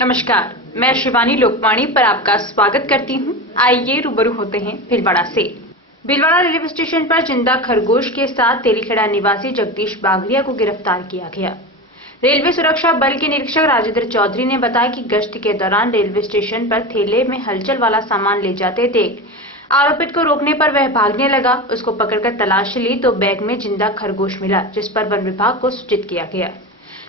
नमस्कार, मैं शिवानी लोकवाणी पर आपका स्वागत करती हूं। आइए रूबरू होते हैं भीलवाड़ा से। भीलवाड़ा रेलवे स्टेशन पर जिंदा खरगोश के साथ तेलीखेड़ा निवासी जगदीश बागड़िया को गिरफ्तार किया गया। रेलवे सुरक्षा बल के निरीक्षक राजेंद्र चौधरी ने बताया कि गश्त के दौरान रेलवे स्टेशन पर थैले में हलचल वाला सामान ले जाते देख आरोपित को रोकने पर वह भागने लगा। उसको पकड़कर तलाशी ली तो बैग में जिंदा खरगोश मिला, जिस पर वन विभाग को सूचित किया गया।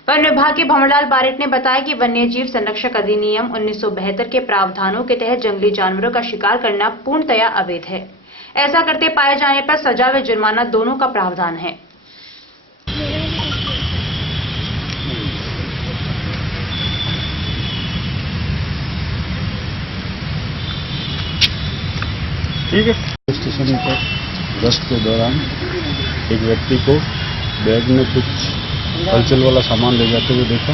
वन विभाग के भंवरलाल बारेट ने बताया कि वन्य जीव संरक्षक अधिनियम 1972 के प्रावधानों के तहत जंगली जानवरों का शिकार करना पूर्णतया अवैध है। ऐसा करते पाए जाने पर सजा व जुर्माना दोनों का प्रावधान है। ठीक है। स्टेशन पर गश्त के दौरान एक व्यक्ति को बैग में कुछ हलचल वाला सामान ले जाते हुए देखा,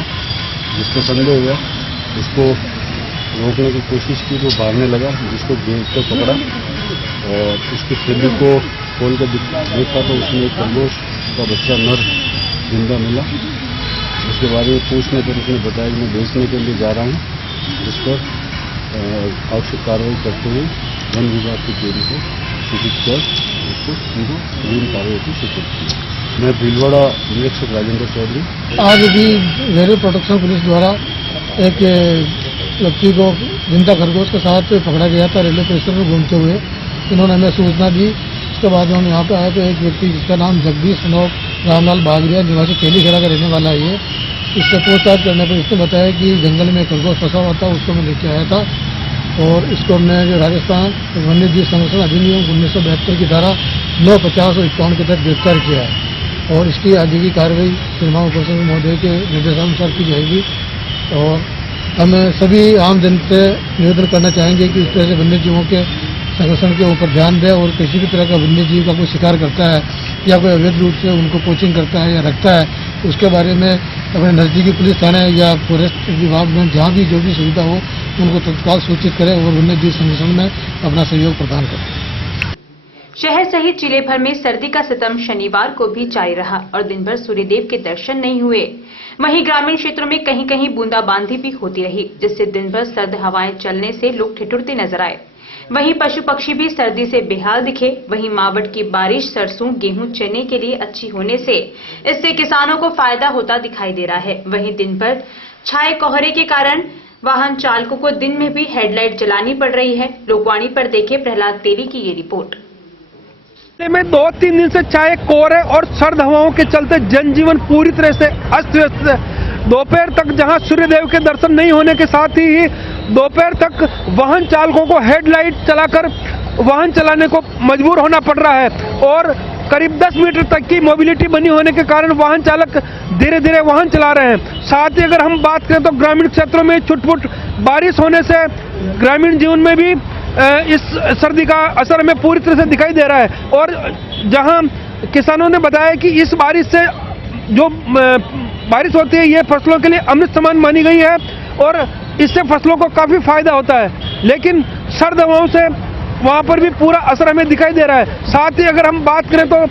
जिसको संदेह हुआ उसको रोकने की कोशिश की, वो भागने लगा, जिसको गेट पर पकड़ा और उसकी थैली को खोल कर देखा तो उसमें एक खरगोश का बच्चा नर जिंदा मिला। उसके बारे में पूछने पर उसने बताया कि मैं बेचने के लिए जा रहा हूँ, जिस पर आवश्यक कार्रवाई करते हुए वन विभाग की टीम को सूचित कर उसको पूरी कार्रवाई की सूचित की। मैं भीलवाड़ा निरीक्षक राजेंद्र चौधरी। आज भी रेलवे प्रोटेक्शन पुलिस द्वारा एक व्यक्ति को जिंदा खरगोश के साथ पकड़ा गया था रेलवे स्टेशन में घूमते हुए। इन्होंने हमें सूचना दी। उसके बाद हम यहाँ पे आए तो एक व्यक्ति जिसका नाम जगदीश रामलाल बागड़िया निवासी तेलीखेड़ा का रहने वाला है ये। इससे पूछताछ करने पर इसने बताया कि जंगल में खरगोश फंसा हुआ था, उसको मैं लेके आया था और इसको हमने जो राजस्थान वन्य जीव संरक्षण अधिनियम 1972 की धारा 9, 50 और 51 के तहत गिरफ्तार किया है और इसकी आगे की कार्रवाई निर्माण परिषद महोदय के निर्देशानुसार की जाएगी। और हम सभी आम जन से निवेदन करना चाहेंगे कि इस तरह से वन्य जीवों के संरक्षण के ऊपर ध्यान दें और किसी भी तरह का वन्य जीव का कोई शिकार करता है या कोई अवैध रूप से उनको कोचिंग करता है या रखता है, उसके बारे में अपने नजदीकी पुलिस थाने या फॉरेस्ट विभाग में जहाँ भी जो भी सुविधा हो उनको तत्काल सूचित करें और वन्य जीव संरक्षण में अपना सहयोग प्रदान करें। शहर सहित जिले भर में सर्दी का सितम शनिवार को भी जारी रहा और दिन भर सूर्यदेव के दर्शन नहीं हुए। वहीं ग्रामीण क्षेत्रों में कहीं कहीं बूंदाबांदी भी होती रही, जिससे दिन भर सर्द हवाएं चलने से लोग ठिठुरते नजर आए। वहीं पशु पक्षी भी सर्दी से बेहाल दिखे। वहीं मावठ की बारिश सरसों, गेहूं, चने के लिए अच्छी होने से इससे किसानों को फायदा होता दिखाई दे रहा है। वहीं दिन भर छाए कोहरे के कारण वाहन चालकों को दिन में भी हेडलाइट जलानी पड़ रही है। लोकवाणी पर देखे प्रहलाद तेली की ये रिपोर्ट। में 2-3 दिन से छाए कोहरे और सर्द हवाओं के चलते जनजीवन पूरी तरह से अस्त व्यस्त है। दोपहर तक जहां सूर्यदेव के दर्शन नहीं होने के साथ ही दोपहर तक वाहन चालकों को हेडलाइट चलाकर वाहन चलाने को मजबूर होना पड़ रहा है और करीब 10 मीटर तक की मोबिलिटी बनी होने के कारण वाहन चालक धीरे धीरे वाहन चला रहे हैं। साथ ही अगर हम बात करें तो ग्रामीण क्षेत्रों में छुटपुट बारिश होने से ग्रामीण जीवन में भी इस सर्दी का असर हमें पूरी तरह से दिखाई दे रहा है। और जहां किसानों ने बताया कि इस बारिश से जो बारिश होती है ये फसलों के लिए अमृत समान मानी गई है और इससे फसलों को काफी फायदा होता है, लेकिन सर्द हवाओं से वहां पर भी पूरा असर हमें दिखाई दे रहा है। साथ ही अगर हम बात करें तो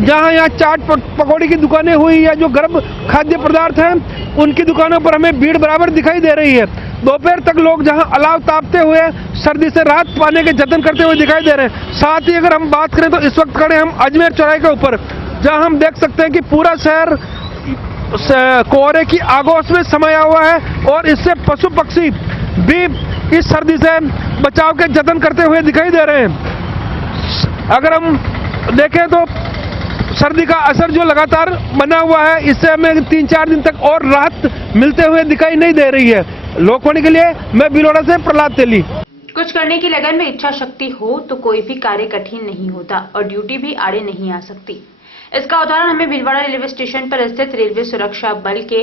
जहां यहाँ चाट पकौड़ी की दुकानें हुई या जो गर्म खाद्य पदार्थ हैं उनकी दुकानों पर हमें भीड़ बराबर दिखाई दे रही है। दोपहर तक लोग जहां अलाव तापते हुए सर्दी से राहत पाने के जतन करते हुए दिखाई दे रहे हैं। साथ ही अगर हम बात करें तो इस वक्त खड़े हम अजमेर चौराहे के ऊपर, जहां हम देख सकते हैं कि पूरा शहर कोहरे की आगोश में समाया हुआ है और इससे पशु पक्षी भी इस सर्दी से बचाव के जतन करते हुए दिखाई दे रहे हैं। अगर हम देखें तो सर्दी का असर जो लगातार बना हुआ है इससे हमें 3-4 दिन तक और राहत मिलते हुए दिखाई नहीं दे रही है। लोकवाणी के लिए मैं भीलवाड़ा से प्रहलाद तेली। कुछ करने की लगन में इच्छा शक्ति हो तो कोई भी कार्य कठिन नहीं होता और ड्यूटी भी आड़े नहीं आ सकती। इसका उदाहरण हमें भीलवाड़ा रेलवे स्टेशन पर स्थित रेलवे सुरक्षा बल के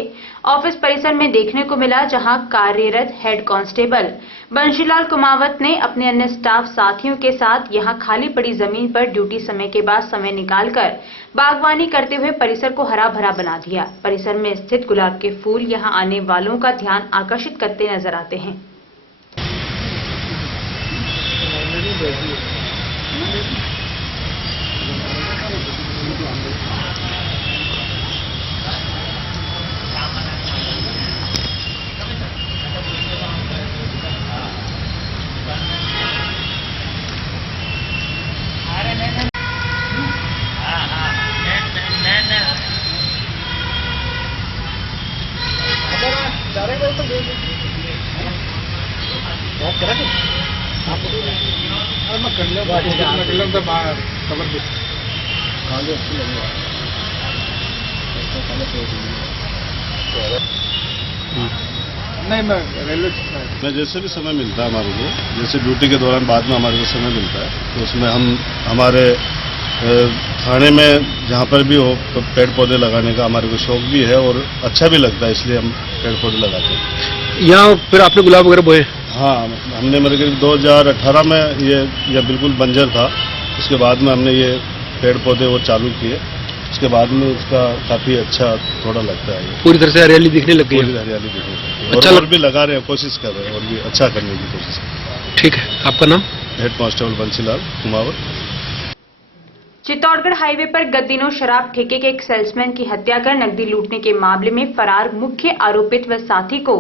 ऑफिस परिसर में देखने को मिला, जहां कार्यरत हेड कांस्टेबल बंशीलाल कुमावत ने अपने अन्य स्टाफ साथियों के साथ यहां खाली पड़ी जमीन पर ड्यूटी समय के बाद समय निकालकर बागवानी करते हुए परिसर को हरा भरा बना दिया। परिसर में स्थित गुलाब के फूल यहां आने वालों का ध्यान आकर्षित करते नजर आते हैं। नहीं मैं रेलवे मैं जैसे भी समय मिलता है हमारे को, जैसे ड्यूटी के दौरान बाद में हमारे को समय मिलता है तो उसमें हम हमारे थाने में जहाँ पर भी हो तो पेड़ पौधे लगाने का हमारे को शौक भी है और अच्छा भी लगता है, इसलिए हम पेड़ पौधे लगाते हैं। यहाँ फिर आपने गुलाब वगैरह बोए? हाँ, हमने मेरे करीब 2018 में ये बिल्कुल बंजर था, उसके बाद में हमने ये पेड़ पौधे वो चालू किए, उसके बाद में इसका काफी अच्छा थोड़ा लगता है। पूरी तरह से हरियाली दिखने लग गई है। हरियाली दिखने लग गई अच्छा और भी लगा रहे हैं, कोशिश कर रहे हैं और भी अच्छा करने की कोशिश कर रहे हैं। ठीक है, आपका नाम? Head constable Bansilal Kumawat. Chittorgarh highway पर गत दिनों शराब ठेके के एक सेल्समैन की हत्या कर नकदी लूटने के मामले में फरार मुख्य आरोपित व साथी को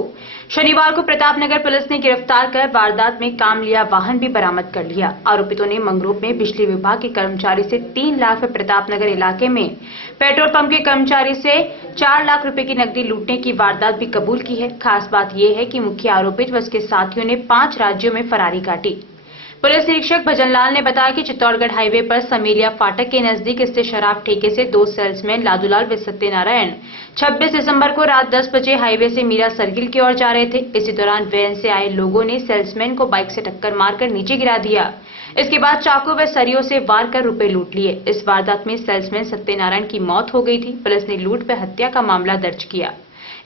शनिवार को प्रतापनगर पुलिस ने गिरफ्तार कर वारदात में काम लिया वाहन भी बरामद कर लिया। आरोपितों ने मंगरूप में बिजली विभाग के कर्मचारी से 3 लाख व प्रतापनगर इलाके में पेट्रोल पंप के कर्मचारी से 4 लाख रुपए की नकदी लूटने की वारदात भी कबूल की है। खास बात यह है कि मुख्य आरोपित व उसके साथियों ने 5 राज्यों में फरारी काटी। पुलिस निरीक्षक भजनलाल ने बताया कि चित्तौड़गढ़ हाईवे पर समेलिया फाटक के नजदीक स्थित शराब ठेके से 2 सेल्समैन लादूलाल व सत्यनारायण 26 दिसंबर को रात 10 बजे हाईवे से मीरा सर्किल की ओर जा रहे थे। इसी दौरान वैन से आए लोगों ने सेल्समैन को बाइक से टक्कर मारकर नीचे गिरा दिया। इसके बाद चाकू व सरियों से वार कर रुपए लूट लिए। इस वारदात में सेल्समैन सत्यनारायण की मौत हो गई थी। पुलिस ने लूट व हत्या का मामला दर्ज किया।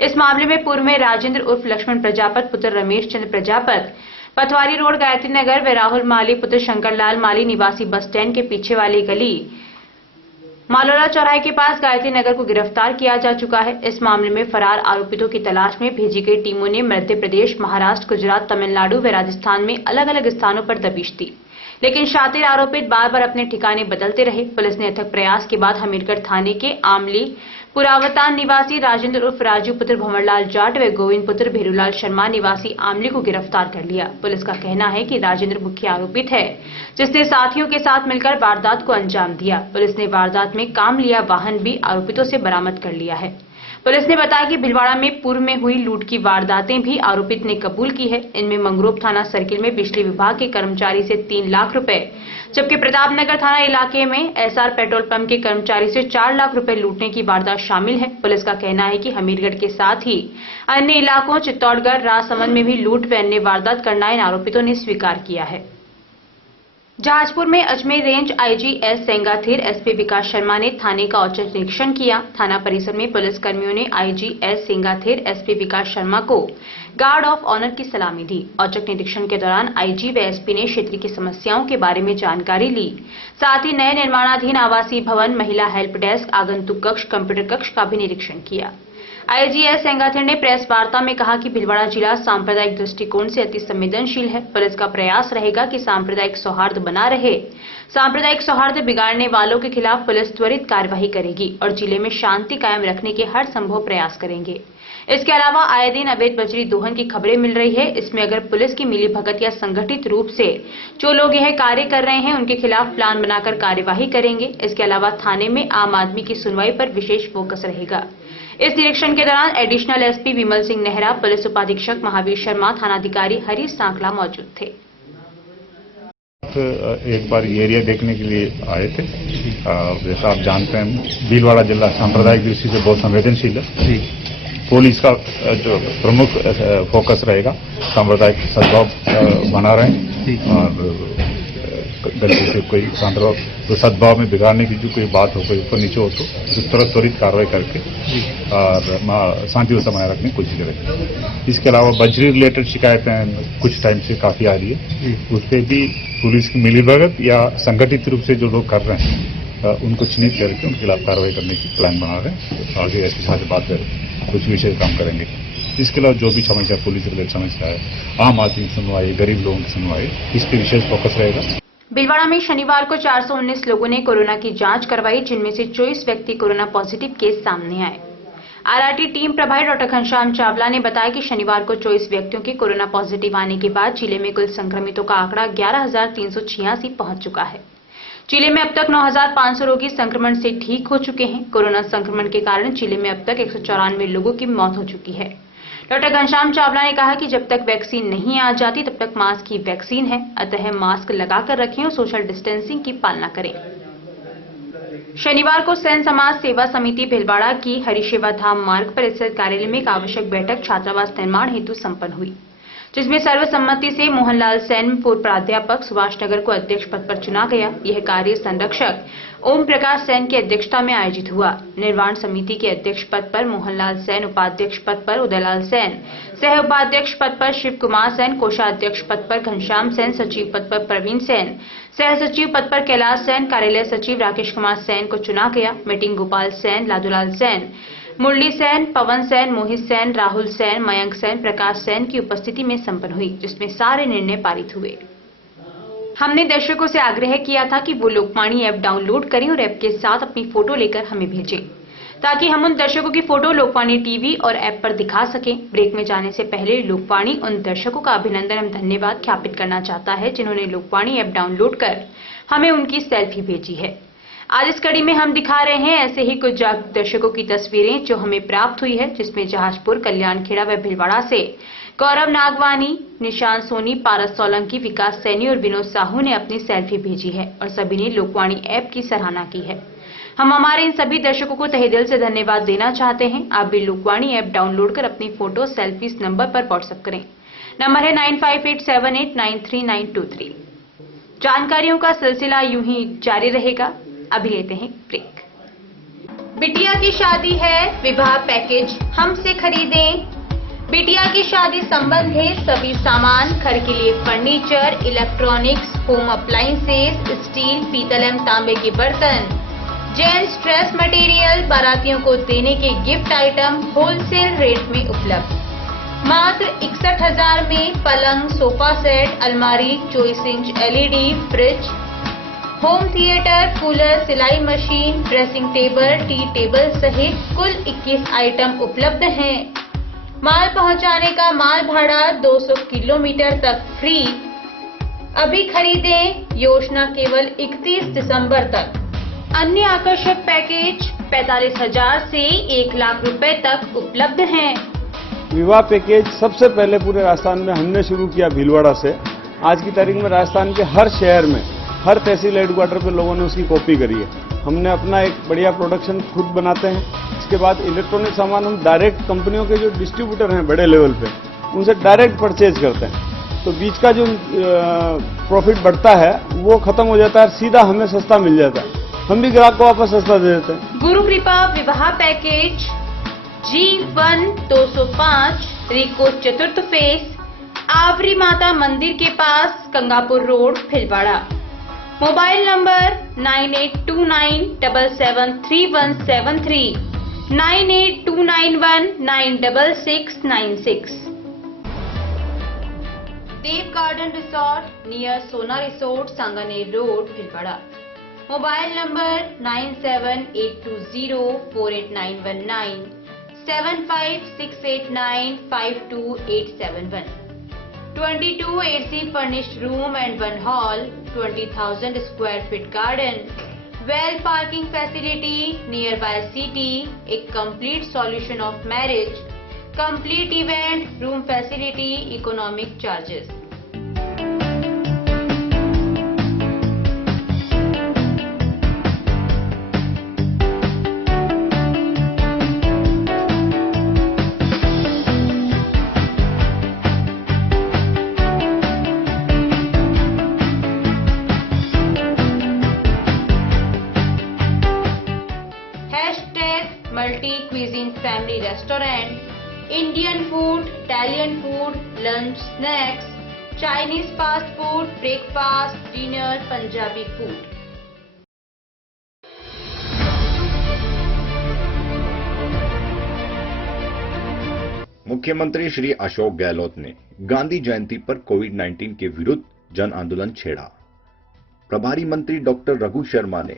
इस मामले में पूर्व में राजेंद्र उर्फ लक्ष्मण प्रजापत पुत्र रमेश चंद्र प्रजापत पथवारी रोड गायत्री नगर व राहुल माली पुत्र शंकरलाल माली निवासी बस स्टैंड के पीछे वाली गली मालोला चौराहे के पास गायत्री नगर को गिरफ्तार किया जा चुका है। इस मामले में फरार आरोपितों की तलाश में भेजी गई टीमों ने मध्य प्रदेश, महाराष्ट्र, गुजरात, तमिलनाडु व राजस्थान में अलग अलग स्थानों पर दबिश दी, लेकिन शातिर आरोपित बार बार अपने ठिकाने बदलते रहे। पुलिस ने अथक प्रयास के बाद हमीरगढ़ थाने के आमली पुरावतान निवासी राजेंद्र उर्फ राजू पुत्र भंवरलाल जाट व गोविंद पुत्र भेरूलाल शर्मा निवासी आमली को गिरफ्तार कर लिया। पुलिस का कहना है कि राजेंद्र मुख्य आरोपित है, जिसने साथियों के साथ मिलकर वारदात को अंजाम दिया। पुलिस ने वारदात में काम लिया वाहन भी आरोपितों से बरामद कर लिया है। पुलिस ने बताया कि भिलवाड़ा में पूर्व में हुई लूट की वारदातें भी आरोपित ने कबूल की है। इनमें मंगरूप थाना सर्किल में बिजली विभाग के कर्मचारी से 3 लाख रुपए, जबकि प्रतापनगर थाना इलाके में एसआर पेट्रोल पंप के कर्मचारी से 4 लाख रुपए लूटने की वारदात शामिल है। पुलिस का कहना है कि हमीरगढ़ के साथ ही अन्य इलाकों चित्तौड़गढ़, राजसमंद में भी लूट व अन्य वारदात करना इन आरोपितों ने स्वीकार किया है। जहाजपुर में Ajmer range IG S Sengathir SP Vikas Sharma ने थाने का औचक निरीक्षण किया। थाना परिसर में पुलिस कर्मियों ने IG S Sengathir SP Vikas Sharma को गार्ड ऑफ ऑनर की सलामी दी। औचक निरीक्षण के दौरान आईजी व एसपी ने क्षेत्र की समस्याओं के बारे में जानकारी ली। साथ ही नए निर्माणाधीन आवासीय भवन, महिला हेल्प डेस्क, आगंतुक कक्ष, कंप्यूटर कक्ष का भी निरीक्षण किया। आईजी एस सेंगाथिर ने प्रेस वार्ता में कहा कि भिलवाड़ा जिला सांप्रदायिक दृष्टिकोण से अति संवेदनशील है। पुलिस का प्रयास रहेगा कि सांप्रदायिक सौहार्द बना रहे। सांप्रदायिक सौहार्द बिगाड़ने वालों के खिलाफ पुलिस त्वरित कार्यवाही करेगी और जिले में शांति कायम रखने के हर संभव प्रयास करेंगे। इसके अलावा आए दिन अवैध बजरी दोहन की खबरें मिल रही है। इसमें अगर पुलिस की मिलीभगत या संगठित रूप से जो लोग यह कार्य कर रहे हैं उनके खिलाफ प्लान बनाकर कार्यवाही करेंगे। इसके अलावा थाने में आम आदमी की सुनवाई पर विशेष फोकस रहेगा। इस निरीक्षण के दौरान एडिशनल एसपी विमल सिंह नेहरा, पुलिस उपाधीक्षक महावीर शर्मा, थानाधिकारी हरीश सांखला मौजूद थे। एक बार ये एरिया देखने के लिए आए थे। जैसा आप जानते हैं भीलवाड़ा जिला सांप्रदायिक दृष्टि से बहुत संवेदनशील है। पुलिस का जो प्रमुख फोकस रहेगा सांप्रदायिक सद्भाव बना रहे और गलती से कोई सांप्रदायिक तो सद्भाव में बिगाड़ने की जो कोई बात हो, कोई ऊपर नीचे हो तो त्वरित कार्रवाई करके और शांति व्यवस्था बनाए रखने की कोशिश करें। इसके अलावा बजरी रिलेटेड शिकायतें कुछ टाइम से काफी आ रही है, उस पर भी पुलिस की मिलीभगत या संगठित रूप से जो लोग कर रहे हैं उनको चिन्हित करके उनके खिलाफ कार्रवाई करने की प्लान बना रहे हैं। आगे एसपी साहब से बात कर कुछ विशेष काम करेंगे। इसके अलावा जो भी समस्या पुलिस रिलेटेड समस्या है, आम आदमी की सुनवाई, गरीब लोगों की सुनवाई, इस पर विशेष फोकस रहेगा। भिलवाड़ा में शनिवार को 419 लोगों ने कोरोना की जांच करवाई, जिनमें से 24 व्यक्ति कोरोना पॉजिटिव केस सामने आए। आरआरटी टीम प्रभारी डॉक्टर घनश्याम चावला ने बताया कि शनिवार को 24 व्यक्तियों के कोरोना पॉजिटिव आने के बाद जिले में कुल संक्रमितों का आंकड़ा 11,386 पहुंच चुका है। जिले में अब तक 9,500 रोगी संक्रमण से ठीक हो चुके हैं। कोरोना संक्रमण के कारण जिले में अब तक 194 लोगों की मौत हो चुकी है। डॉक्टर घनश्याम चावला ने कहा कि जब तक वैक्सीन नहीं आ जाती तब तक मास्क ही वैक्सीन है, अतः मास्क लगाकर रखें और सोशल डिस्टेंसिंग की पालना करें। शनिवार को सैन समाज सेवा समिति भीलवाड़ा की हरिसेवा धाम मार्ग पर स्थित कार्यालय में एक आवश्यक बैठक छात्रावास निर्माण हेतु संपन्न हुई, जिसमें सर्वसम्मति से मोहनलाल सेन पूर्व प्राध्यापक सुभाषनगर को अध्यक्ष पद पर चुना गया। यह कार्य संरक्षक ओम प्रकाश सेन की अध्यक्षता में आयोजित हुआ। निर्माण समिति के अध्यक्ष पद पर मोहनलाल सेन, उपाध्यक्ष पद पर उदयलाल सेन, सह उपाध्यक्ष पद पर शिव कुमार सेन, कोषाध्यक्ष पद पर घनश्याम सेन, सचिव पद पर प्रवीण सेन, सह सचिव पद पर कैलाश सेन, कार्यालय सचिव राकेश कुमार सेन को चुना गया। मीटिंग गोपाल सेन, लादूलाल सेन, मुरली सेन, पवन सेन, मोहित सेन, राहुल सेन, मयंक सेन, प्रकाश सेन की उपस्थिति में संपन्न हुई, जिसमें सारे निर्णय पारित हुए। हमने दर्शकों से आग्रह किया था कि वो लोकवाणी ऐप डाउनलोड करें और ऐप के साथ अपनी फोटो लेकर हमें भेजें, ताकि हम उन दर्शकों की फोटो लोकवाणी टीवी और ऐप पर दिखा सकें। ब्रेक में जाने से पहले लोकवाणी उन दर्शकों का अभिनंदन एवं धन्यवाद ज्ञापित करना चाहता है जिन्होंने लोकवाणी ऐप डाउनलोड कर हमें उनकी सेल्फी भेजी है। आज इस कड़ी में हम दिखा रहे हैं ऐसे ही कुछ जागरूक दर्शकों की तस्वीरें जो हमें प्राप्त हुई है, जिसमें जहाजपुर, कल्याणखेड़ा व भीलवाड़ा से गौरव नागवानी, निशान सोनी, पारस सोलंकी, विकास सैनी और विनोद साहू ने अपनी सेल्फी भेजी है और सभी ने लोकवाणी ऐप की सराहना की है। हम हमारे इन सभी दर्शकों को तहे दिल से धन्यवाद देना चाहते हैं। आप भी लोकवाणी ऐप डाउनलोड कर अपनी फोटो सेल्फी इस नंबर पर व्हाट्सएप करें। नंबर है 9587893923। जानकारियों का सिलसिला यूं ही जारी रहेगा। अभी लेते हैं ब्रेक। बिटिया की शादी है, विवाह पैकेज हमसे खरीदें। बिटिया की शादी संबंधी सभी सामान, घर के लिए furniture, electronics, home appliances, steel, पीतल एवं तांबे के बर्तन, जेंट्स ड्रेस मटेरियल, बारातियों को देने के गिफ्ट आइटम होलसेल रेट में उपलब्ध। मात्र 61,000 में पलंग, सोफा सेट, अलमारी, 24 inch LED, fridge, home theatre, cooler, सिलाई machine, dressing table, tea table सहित कुल 21 आइटम उपलब्ध हैं। माल पहुंचाने का माल भाड़ा 200 किलोमीटर तक फ्री। अभी खरीदें, योजना केवल 31 दिसंबर तक। अन्य आकर्षक पैकेज 45,000 से 1 लाख रुपए तक उपलब्ध हैं। विवाह पैकेज सबसे पहले पूरे राजस्थान में हमने शुरू किया भीलवाड़ा से। आज की तारीख में राजस्थान के हर शहर में, हर तहसील हेडक्वार्टर पे लोगों ने उसकी कॉपी करी है। हमने अपना एक बढ़िया प्रोडक्शन खुद बनाते हैं। इसके बाद इलेक्ट्रॉनिक सामान हम डायरेक्ट कंपनियों के जो डिस्ट्रीब्यूटर हैं बड़े लेवल पे, उनसे डायरेक्ट परचेज करते हैं। तो बीच का जो प्रॉफिट बढ़ता है वो खत्म हो जाता है, सीधा हमें सस्ता मिल जाता है। हम भी ग्राहक को वापस सस्ता दे देते हैं। गुरु कृपा विवाह पैकेज G1 205 रिको चतुर्थ फेस, आवरी माता मंदिर के पास, Gangapur road, Bhilwara. Mobile number 9829773173, 9829196696। Dev garden resort near Sona resort, Sanganer road, Bhilwara. Mobile number 9782048919, 7568952871। 22 AC furnished room and 1 hall, 20,000 square feet garden, well parking facility nearby city, a complete solution of marriage, complete event, room facility, economic charges. Multi cuisine family restaurant, Indian food, Italian food, lunch, snacks, Chinese fast food, breakfast, dinner, Punjabi food. मुख्यमंत्री श्री अशोक गहलोत ने गांधी जयंती पर कोविड-19 के विरुद्ध जन आंदोलन छेड़ा। प्रभारी मंत्री डॉक्टर रघु शर्मा ने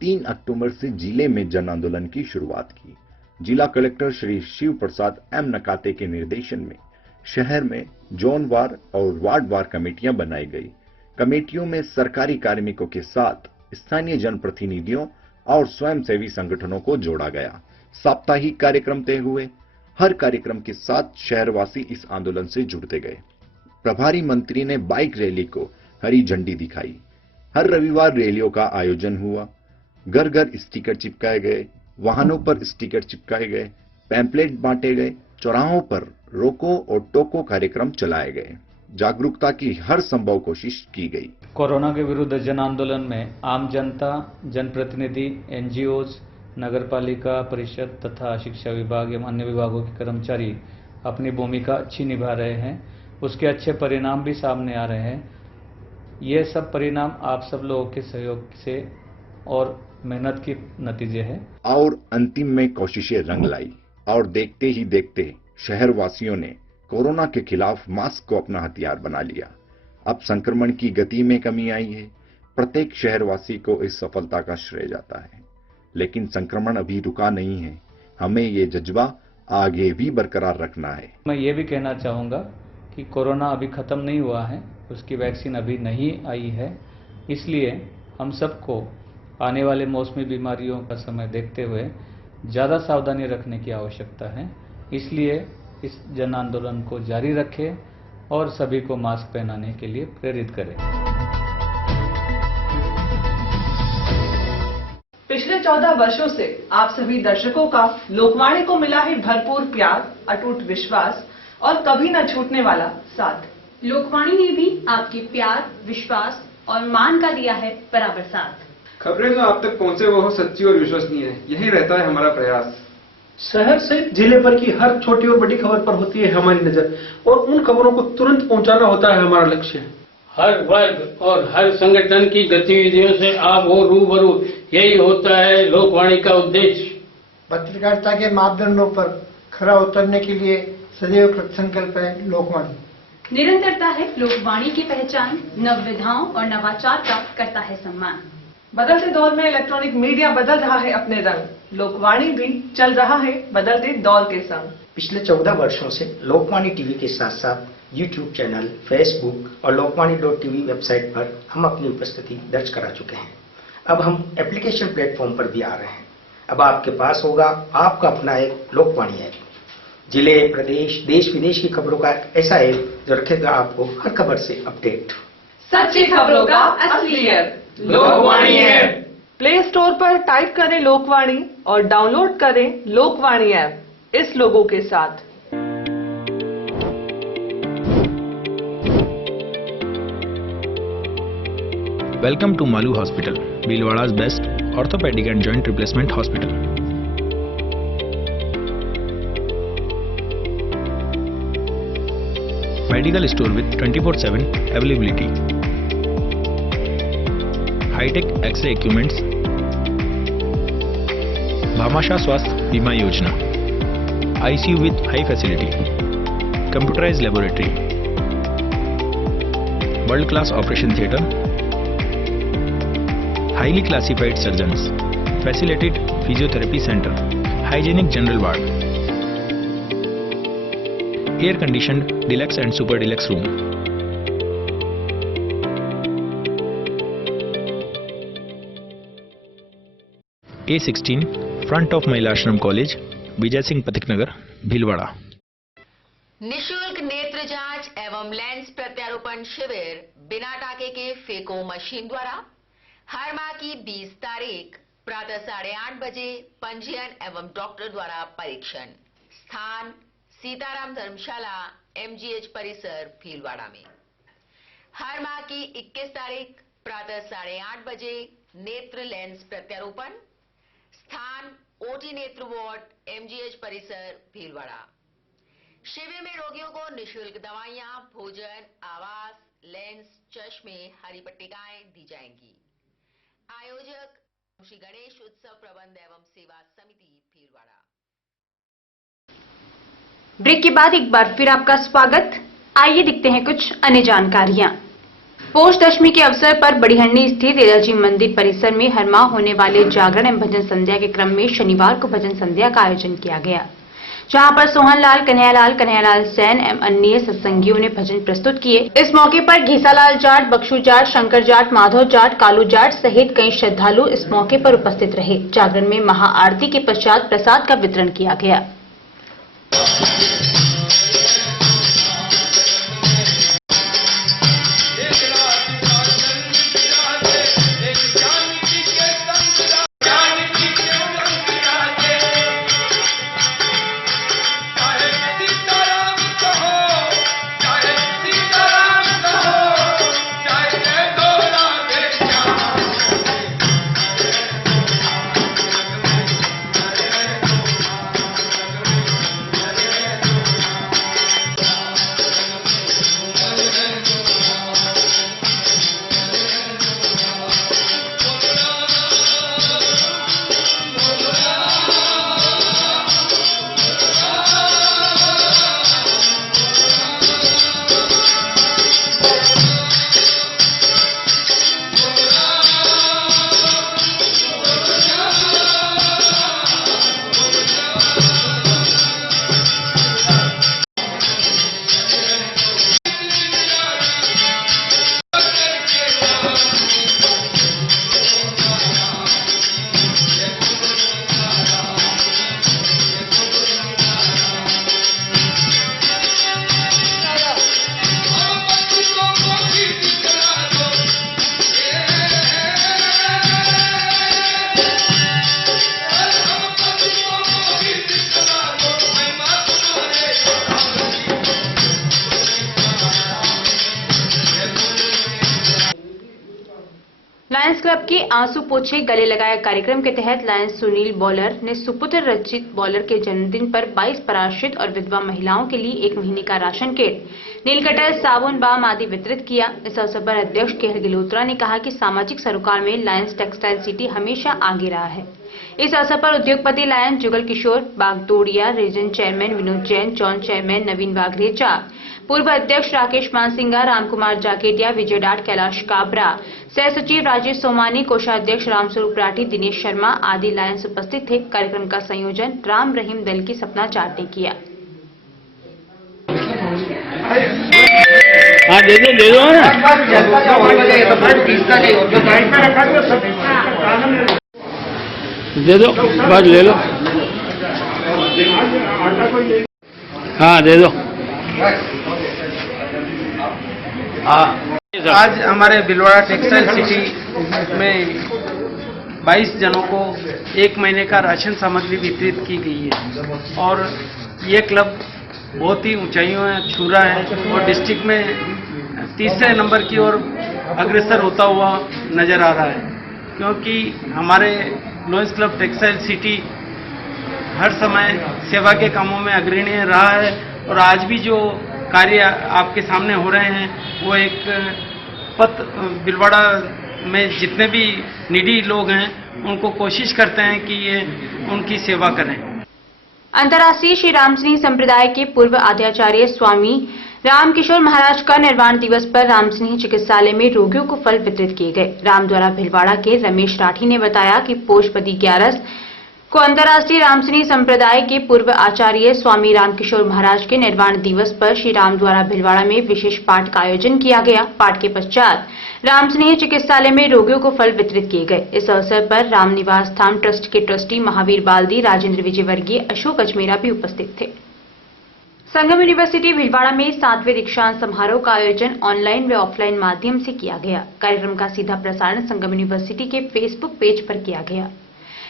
3 अक्टूबर से जिले में जन आंदोलन की शुरुआत की। जिला कलेक्टर श्री शिव प्रसाद एम नकाते के निर्देशन में शहर में जोनवार और वार्डवार कमेटियां बनाई गई। कमेटियों में सरकारी कार्मिकों के साथ स्थानीय जनप्रतिनिधियों और स्वयंसेवी संगठनों को जोड़ा गया। साप्ताहिक कार्यक्रम तय हुए। हर कार्यक्रम के साथ शहरवासी इस आंदोलन से जुड़ते गए। प्रभारी मंत्री ने बाइक रैली को हरी झंडी दिखाई। हर रविवार रैलियों का आयोजन हुआ। घर घर स्टिकर चिपकाए गए, वाहनों पर स्टिकर चिपकाए गए, पैम्पलेट बांटे गए, चौराहों पर रोको और टोको कार्यक्रम चलाए गए। जागरूकता की हर संभव कोशिश की गई। कोरोना के विरुद्ध जन आंदोलन में आम जनता, जनप्रतिनिधि, एनजीओज, नगरपालिका परिषद तथा शिक्षा विभाग एवं अन्य विभागों के कर्मचारी अपनी भूमिका अच्छी निभा रहे हैं। उसके अच्छे परिणाम भी सामने आ रहे हैं। ये सब परिणाम आप सब लोगों के सहयोग से और मेहनत की नतीजे है। और अंतिम में कोशिशें रंग लाई और देखते ही देखते शहरवासियों ने कोरोना के खिलाफ मास्क को अपना हथियार बना लिया। अब संक्रमण की गति में कमी आई है। प्रत्येक शहरवासी को इस सफलता का श्रेय जाता है। लेकिन संक्रमण अभी रुका नहीं है। हमें ये जज्बा आगे भी बरकरार रखना है। मैं ये भी कहना चाहूँगा कि कोरोना अभी खत्म नहीं हुआ है, उसकी वैक्सीन अभी नहीं आई है। इसलिए हम सबको आने वाले मौसमी बीमारियों का समय देखते हुए ज़्यादा सावधानी रखने की आवश्यकता है। इसलिए इस जन आंदोलन को जारी रखें और सभी को मास्क पहनाने के लिए प्रेरित करें। पिछले 14 वर्षों से आप सभी दर्शकों का लोकवाणी को मिला है भरपूर प्यार, अटूट विश्वास और कभी न छूटने वाला साथ। लोकवाणी ने भी आपके प्यार, विश्वास और मान का दिया है बराबर साथ। खबरें जो आप तक पहुंचे वो हो सच्ची और विश्वसनीय है, यही रहता है हमारा प्रयास। शहर से जिले भर की हर छोटी और बड़ी खबर पर होती है हमारी नजर और उन खबरों को तुरंत पहुंचाना होता है हमारा लक्ष्य। हर वर्ग और हर संगठन की गतिविधियों से आप हो रूबरू, यही होता है लोकवाणी का उद्देश्य। पत्रकारिता के मापदंडों पर खरा उतरने के लिए सदैव कृतसंकल्प है लोकवाणी। निरंतरता है लोकवाणी की पहचान, नव विधाओं और नवाचार का करता है सम्मान। बदलते दौर में इलेक्ट्रॉनिक मीडिया बदल रहा है अपने रंग, लोकवाणी भी चल रहा है बदलते दौर के संग। पिछले 14 वर्षों से लोकवाणी टीवी के साथ साथ यूट्यूब चैनल, फेसबुक और लोकवाणी.tv वेबसाइट पर हम अपनी उपस्थिति दर्ज करा चुके हैं। अब हम एप्लीकेशन प्लेटफॉर्म पर भी आ रहे हैं। अब आपके पास होगा आपका अपना एक लोकवाणी ऐप। जिले, प्रदेश, देश विदेश की खबरों का ऐसा ऐप जो रखेगा आपको हर खबर से अपडेट। सच्ची खबरों का असली app Lokvani app. Play store पर टाइप करें लोकवाणी और डाउनलोड करें लोकवाणी ऐप इस लोगों के साथ। Welcome to Malu Hospital, Bhilwara's best orthopedic and joint replacement hospital. Medical store with 24/7 availability. High-tech X-ray equipments. Bhamasha Swasth Bima Yojana. ICU with high facility. Computerized laboratory. World-class operation theatre. Highly classified surgeons, facilitated physiotherapy center, hygienic general ward, air conditioned deluxe and super deluxe room. A16 front of Mahila Ashram College, Vijay Singh Pathik Nagar, Bhilwara. निशुल्क नेत्र जांच एवं lens प्रत्यारोपण शिविर बिना टाके के phaco machine द्वारा हर माह की 20 तारीख प्रातः 8:30 बजे पंजीयन एवं डॉक्टर द्वारा परीक्षण। स्थान सीताराम धर्मशाला, MGH परिसर, भीलवाड़ा में। हर माह की 21 तारीख प्रातः 8:30 बजे नेत्र लेंस प्रत्यारोपण। स्थान OT नेत्र वार्ड, MGH परिसर, भीलवाड़ा। शिविर में रोगियों को निःशुल्क दवाइयां, भोजन, आवास, लेंस, चश्मे, हरी पट्टिकाएं दी जाएंगी। आयोजक श्री गणेश उत्सव प्रबंध एवं सेवा समिति, भीलवाड़ा। ब्रेक के बाद एक बार फिर आपका स्वागत। आइए देखते हैं कुछ अन्य जानकारियां। पोष दशमी के अवसर पर बड़ीहंडी स्थित एलाजी मंदिर परिसर में हर माह होने वाले जागरण एवं भजन संध्या के क्रम में शनिवार को भजन संध्या का आयोजन किया गया, जहां पर सोहनलाल, कन्हैयालाल सैन एवं अन्य सत्संगियों ने भजन प्रस्तुत किए। इस मौके पर घीसालाल जाट, बख्शू जाट, शंकर जाट, माधव जाट, कालू जाट सहित कई श्रद्धालु इस मौके पर उपस्थित रहे। जागरण में महाआरती के पश्चात प्रसाद का वितरण किया गया। लायंस क्लब के आंसू पोछे गले लगाया कार्यक्रम के तहत लायंस सुनील बॉलर ने सुपुत्र रचित बॉलर के जन्मदिन पर 22 पराश्रित और विधवा महिलाओं के लिए 1 महीने का राशन किट, नील कटर, साबुन, बाम आदि वितरित किया। इस अवसर पर अध्यक्ष केहर गिलोत्रा ने कहा कि सामाजिक सरोकार में लायंस टेक्सटाइल सिटी हमेशा आगे रहा है। इस अवसर पर उद्योगपति Lions Jugal Kishore Bagdodiya, region chairman Vinod Jain, zone chairman Naveen Vagharecha, पूर्व अध्यक्ष राकेश मानसिंगा, रामकुमार जाकेटिया, विजय डाट, कैलाश काबरा, सह सचिव राजेश सोमानी, कोषाध्यक्ष रामस्वरूप राठी, दिनेश शर्मा आदि लायंस उपस्थित थे। कार्यक्रम का संयोजन राम रहीम दल की सपना चाट ने किया। दे दो ना। दे दो, बस ले लो। हाँ दे दो। आज हमारे भिलवाड़ा टेक्सटाइल सिटी में 22 जनों को 1 महीने का राशन सामग्री वितरित की गई है और ये क्लब बहुत ही ऊंचाइयों में छू रहा है और डिस्ट्रिक्ट में तीसरे नंबर की ओर अग्रसर होता हुआ नजर आ रहा है, क्योंकि हमारे लायंस क्लब टेक्सटाइल सिटी हर समय सेवा के कामों में अग्रणी रहा है और आज भी जो कार्य आपके सामने हो रहे हैं वो एक भिलवाड़ा में जितने भी निडी लोग हैं उनको कोशिश करते हैं कि ये उनकी सेवा करें। अंतर्राष्ट्रीय श्री रामसिंह संप्रदाय के पूर्व आद्याचार्य स्वामी रामकिशोर महाराज का निर्वाण दिवस पर रामसिंह चिकित्सालय में रोगियों को फल वितरित किए गए। रामद्वारा भिलवाड़ा के रमेश राठी ने बताया कि पोषपदी 11 को अंतर्राष्ट्रीय रामसिंह संप्रदाय के पूर्व आचार्य स्वामी रामकिशोर महाराज के निर्वाण दिवस पर श्री राम द्वारा भिलवाड़ा में विशेष पाठ का आयोजन किया गया। पाठ के पश्चात रामसिंह चिकित्सालय में रोगियों को फल वितरित किए गए। इस अवसर पर राम निवास धाम ट्रस्ट के ट्रस्टी महावीर बाल्दी, राजेंद्र विजयवर्गीय, अशोक अजमेरा भी उपस्थित थे। संगम यूनिवर्सिटी भिलवाड़ा में 7वें दीक्षांत समारोह का आयोजन ऑनलाइन व ऑफलाइन माध्यम से किया गया। कार्यक्रम का सीधा प्रसारण संगम यूनिवर्सिटी के फेसबुक पेज पर किया गया।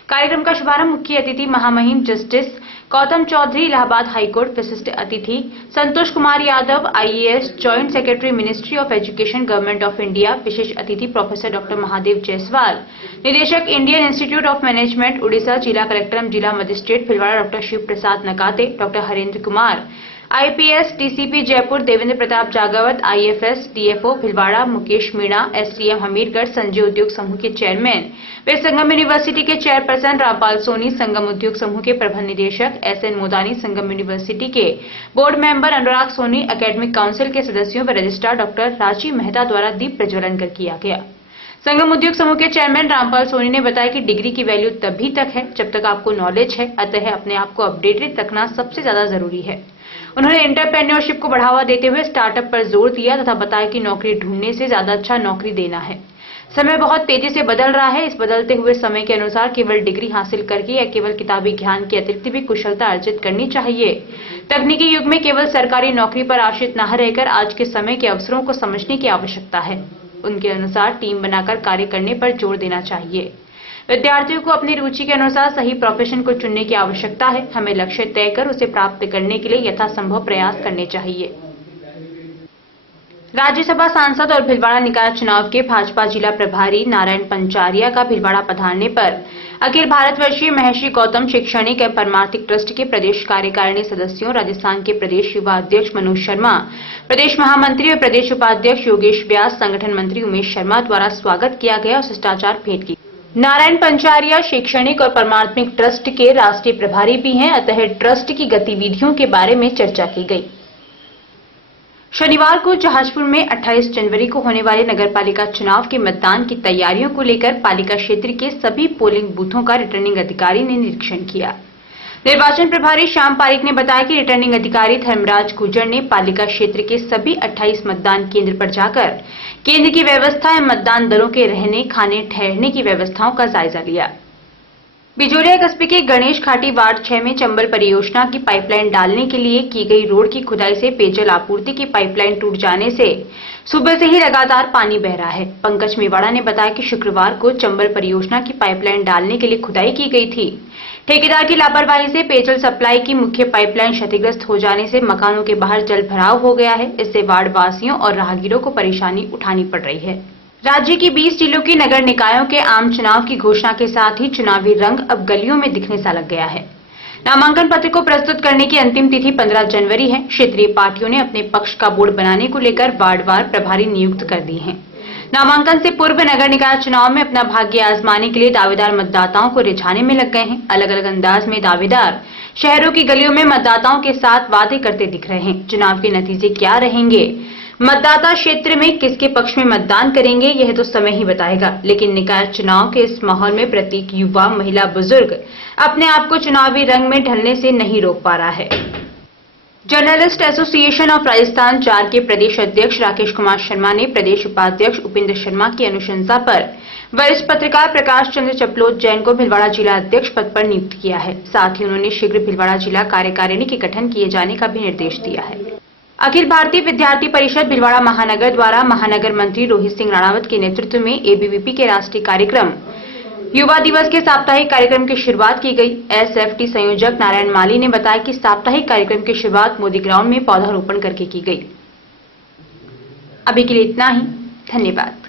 कार्यक्रम का शुभारंभ मुख्य अतिथि महामहिम जस्टिस गौतम चौधरी, इलाहाबाद हाईकोर्ट, विशिष्ट अतिथि Santosh Kumar Yadav, IAS, joint secretary, Ministry of Education, Government of India, विशेष अतिथि प्रोफेसर डॉक्टर महादेव जायसवाल, निदेशक Indian Institute of Management Orissa, जिला कलेक्टर जिला magistrate Bhilwara doctor Shiv Prasad Nakate, doctor Harendra Kumar, IPS, DCP Jaipur Devendra Pratap Jagawat, IFS, DFO Bhilwara Mukesh Meena, SDM Hamirgarh, Sanjay उद्योग समूह के चेयरमैन वे संगम यूनिवर्सिटी के चेयरपर्सन रामपाल सोनी, संगम उद्योग समूह के प्रबंध निदेशक एसएन मोदानी, संगम यूनिवर्सिटी के बोर्ड मेंबर अनुराग सोनी, एकेडमिक काउंसिल के सदस्यों व रजिस्ट्रार डॉक्टर राजीव मेहता द्वारा दीप प्रज्वलन कर किया गया। संगम उद्योग समूह के चेयरमैन रामपाल सोनी ने बताया कि डिग्री की वैल्यू तभी तक है जब तक आपको नॉलेज है, अतः अपने आप को अपडेटेड रखना सबसे ज्यादा जरूरी है। उन्होंने एंटरप्रेन्योरशिप को बढ़ावा देते हुए स्टार्टअप पर जोर दिया तथा बताया कि नौकरी ढूंढने से ज्यादा अच्छा नौकरी देना है। समय बहुत तेजी से बदल रहा है। इस बदलते हुए समय के अनुसार केवल डिग्री हासिल करके या केवल किताबी ज्ञान के अतिरिक्त भी कुशलता अर्जित करनी चाहिए। तकनीकी युग में केवल सरकारी नौकरी पर आश्रित न रहकर आज के समय के अवसरों को समझने की आवश्यकता है। उनके अनुसार टीम बनाकर कार्य करने पर जोर देना चाहिए। विद्यार्थियों को अपनी रुचि के अनुसार सही प्रोफेशन को चुनने की आवश्यकता है। हमें लक्ष्य तय कर उसे प्राप्त करने के लिए यथासंभव प्रयास करने चाहिए। राज्यसभा सांसद और भीलवाड़ा निकाय चुनाव के भाजपा जिला प्रभारी नारायण पंचारिया का भीलवाड़ा पधारने पर अखिल भारतवर्षीय महर्षि गौतम शैक्षणिक एवं परमार्थिक ट्रस्ट के प्रदेश कार्यकारिणी सदस्यों, राजस्थान के प्रदेश युवा अध्यक्ष मनोज शर्मा, प्रदेश महामंत्री और प्रदेश उपाध्यक्ष योगेश व्यास, संगठन मंत्री उमेश शर्मा द्वारा स्वागत किया गया और शिष्टाचार भेंट की। नारायण पंचारिया शैक्षणिक और परमार्थिक ट्रस्ट के राष्ट्रीय प्रभारी भी हैं, अतः ट्रस्ट की गतिविधियों के बारे में चर्चा की गई। शनिवार को जहाजपुर में 28 जनवरी को होने वाले नगरपालिका चुनाव के मतदान की तैयारियों को लेकर पालिका क्षेत्र के सभी पोलिंग बूथों का रिटर्निंग अधिकारी ने निरीक्षण किया। निर्वाचन प्रभारी श्याम पारिक ने बताया कि रिटर्निंग अधिकारी धर्मराज गुर्जर ने पालिका क्षेत्र के सभी 28 मतदान केंद्र पर जाकर केंद्र की व्यवस्था एवं मतदान दलों के रहने, खाने, ठहरने की व्यवस्थाओं का जायजा लिया। बिजोरिया कस्बे के गणेश घाटी वार्ड 6 में चंबल परियोजना की पाइपलाइन डालने के लिए की गई रोड की खुदाई से पेयजल आपूर्ति की पाइपलाइन टूट जाने से सुबह से ही लगातार पानी बह रहा है। पंकज मेवाड़ा ने बताया कि शुक्रवार को चंबल परियोजना की पाइपलाइन डालने के लिए खुदाई की गई थी। ठेकेदार की लापरवाही से पेयजल सप्लाई की मुख्य पाइपलाइन क्षतिग्रस्त हो जाने से मकानों के बाहर जल भराव हो गया है। इससे वार्ड वासियों और राहगीरों को परेशानी उठानी पड़ रही है। राज्य की 20 जिलों की नगर निकायों के आम चुनाव की घोषणा के साथ ही चुनावी रंग अब गलियों में दिखने सा लग गया है। नामांकन पत्र को प्रस्तुत करने की अंतिम तिथि 15 जनवरी है। क्षेत्रीय पार्टियों ने अपने पक्ष का बोर्ड बनाने को लेकर वार्डवार प्रभारी नियुक्त कर दिए हैं। नामांकन से पूर्व नगर निकाय चुनाव में अपना भाग्य आजमाने के लिए दावेदार मतदाताओं को रिझाने में लग गए हैं। अलग अलग अंदाज में दावेदार शहरों की गलियों में मतदाताओं के साथ वादे करते दिख रहे हैं। चुनाव के नतीजे क्या रहेंगे, मतदाता क्षेत्र में किसके पक्ष में मतदान करेंगे, यह तो समय ही बताएगा। लेकिन निकाय चुनाव के इस माहौल में प्रत्येक युवा, महिला, बुजुर्ग अपने आप को चुनावी रंग में ढलने से नहीं रोक पा रहा है। Journalist association of Rajasthan jar के प्रदेश अध्यक्ष राकेश कुमार शर्मा ने प्रदेश उपाध्यक्ष उपेंद्र शर्मा की अनुशंसा पर वरिष्ठ पत्रकार प्रकाश चंद्र चपलोत जैन को भीलवाड़ा जिला अध्यक्ष पद पर नियुक्त किया है। साथ ही उन्होंने शीघ्र भीलवाड़ा जिला कार्यकारिणी के गठन किए जाने का भी निर्देश दिया है। अखिल भारतीय विद्यार्थी परिषद भीलवाड़ा महानगर द्वारा महानगर मंत्री रोहित सिंह राणावत के नेतृत्व में एबीवीपी के राष्ट्रीय कार्यक्रम युवा दिवस के साप्ताहिक कार्यक्रम की शुरुआत की गई। एसएफटी संयोजक नारायण माली ने बताया कि साप्ताहिक कार्यक्रम की शुरुआत मोदी ग्राउंड में पौधारोपण करके की गई। अभी के लिए इतना ही, धन्यवाद।